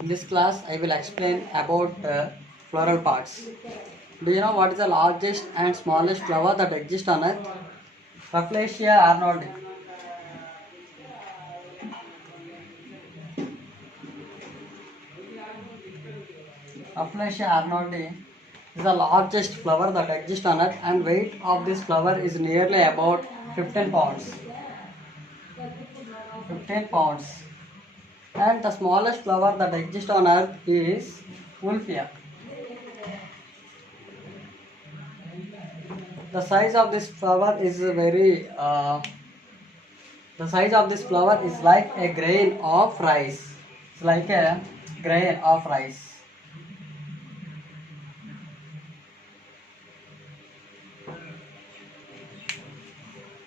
In this class, I will explain about floral parts. Do you know what is the largest and smallest flower that exists on Earth? Rafflesia arnoldi. Rafflesia arnoldi is the largest flower that exists on Earth, and weight of this flower is nearly about 15 pounds. 15 pounds. And the smallest flower that exists on Earth is Wolfia. The size of this flower is the size of this flower is like a grain of rice. It's like a grain of rice.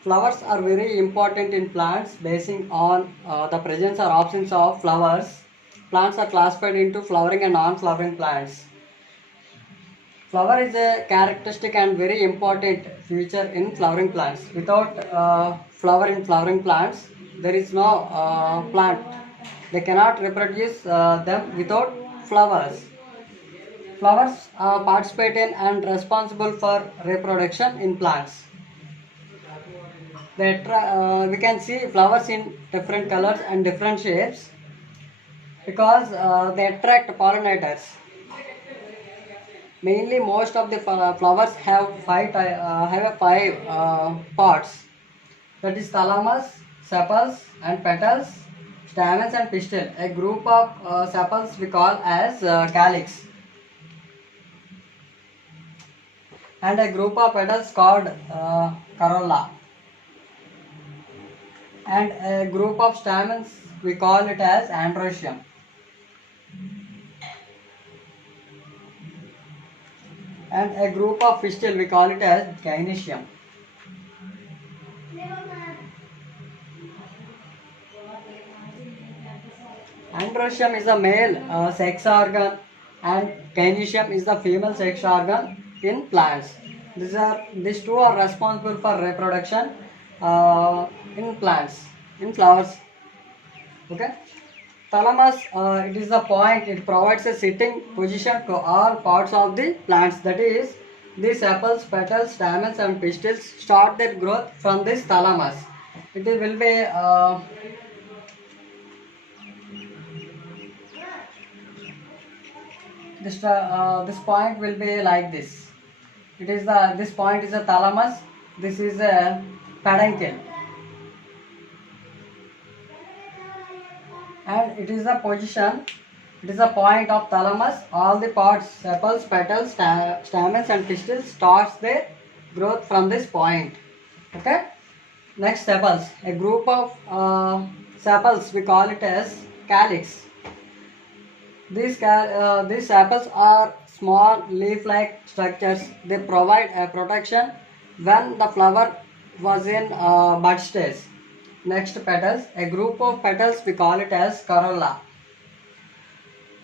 Flowers are very important in plants basing on the presence or absence of flowers. Plants are classified into flowering and non-flowering plants. Flower is a characteristic and very important feature in flowering plants. Without flower in flowering plants, there is no plant. They cannot reproduce them without flowers. Flowers participate in and responsible for reproduction in plants. We can see flowers in different colors and different shapes because they attract pollinators. Mainly, most of the flowers have five parts. That is thalamus, sepals and petals, stamens and pistil. A group of sepals we call as calyx, and a group of petals called corolla, and a group of stamens we call it as androecium. And a group of pistil we call it as gynoecium. Androecium is the male sex organ and gynoecium is the female sex organ in plants. These two are responsible for reproduction in plants, in flowers. Okay. Thalamus, it is the point, it provides a sitting position to all parts of the plants. That is, the sepals, petals, stamens and pistils start their growth from this thalamus. It will be this point will be like this. This point is a thalamus, this is a peduncle, and it is the position, it is the point of thalamus. All the parts, sepals, petals, stamens and pistils starts their growth from this point. Okay. Next, sepals. A group of sepals we call it as calyx. These sepals are small leaf-like structures. They provide a protection when the flower was in bud stage. Next, petals. A group of petals we call it as corolla.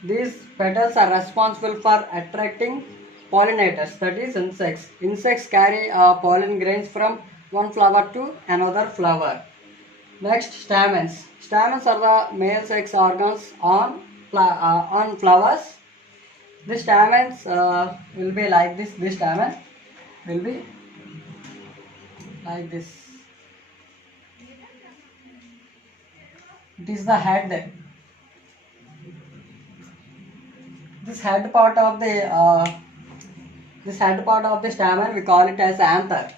These petals are responsible for attracting pollinators, that is insects. Insects carry pollen grains from one flower to another flower. Next, stamens. Stamens are the male sex organs on flowers. The stamens will be like this. This stamen will be like this. It is the head. This head part of the stamen we call it as anther.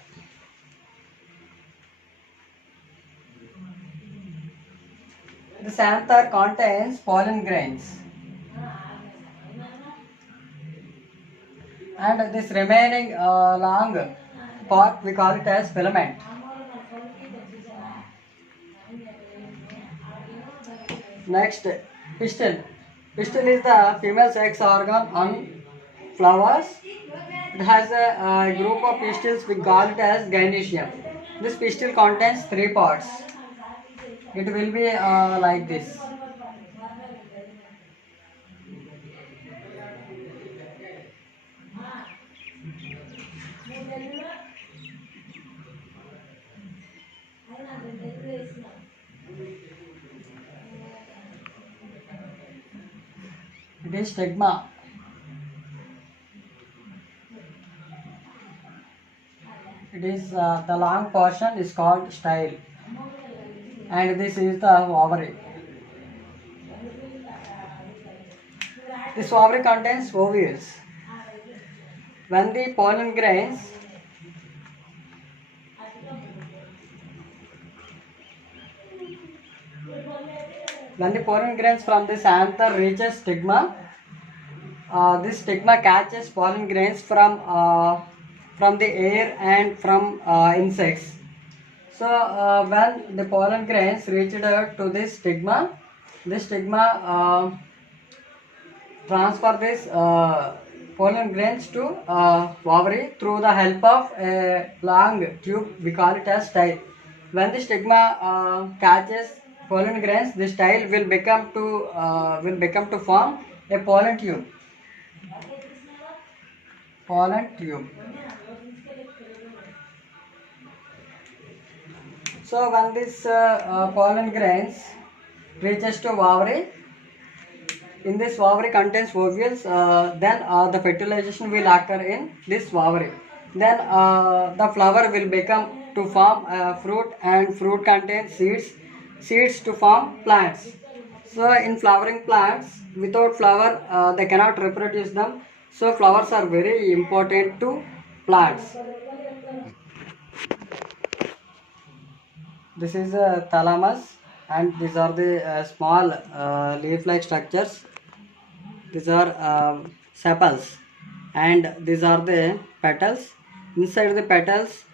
This anther contains pollen grains, and this remaining long part we call it as filament. Next, pistil. Pistil is the female sex organ on flowers. It has a group of pistils we call it as gynoecium. This pistil contains three parts. It will be like this. It is stigma. It is the long portion is called style, and this is the ovary. This ovary contains ovules. When the pollen grains from this anther reaches stigma, this stigma catches pollen grains from the air and from insects. So when the pollen grains reached to this stigma transfer this pollen grains to ovary through the help of a long tube. We call it as style. When the stigma catches pollen grains, the style will become to form a pollen tube. Pollen tube. So when this pollen grains reaches to ovary, in this ovary contains ovules, then the fertilization will occur in this ovary. Then the flower will become to form fruit, and fruit contains seeds to form plants. So in flowering plants, without flower they cannot reproduce them. So flowers are very important to plants. This is a thalamus, and these are the small leaf-like structures. These are sepals, and these are the petals. Inside the petals,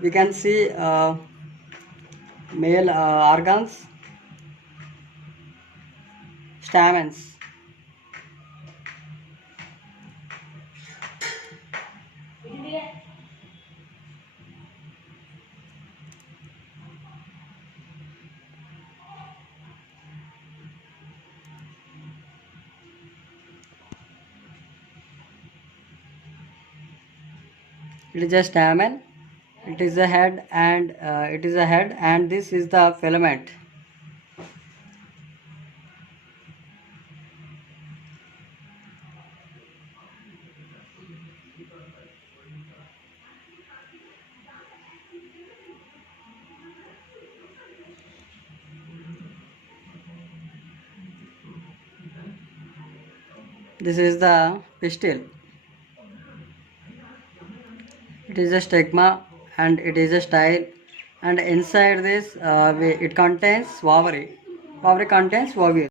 we can see male organs, stamens. It is a stamen. It is a head, and this is the filament. This is the pistil. It is a stigma, and it is a style, and inside this it contains ovary. Ovary contains ovules.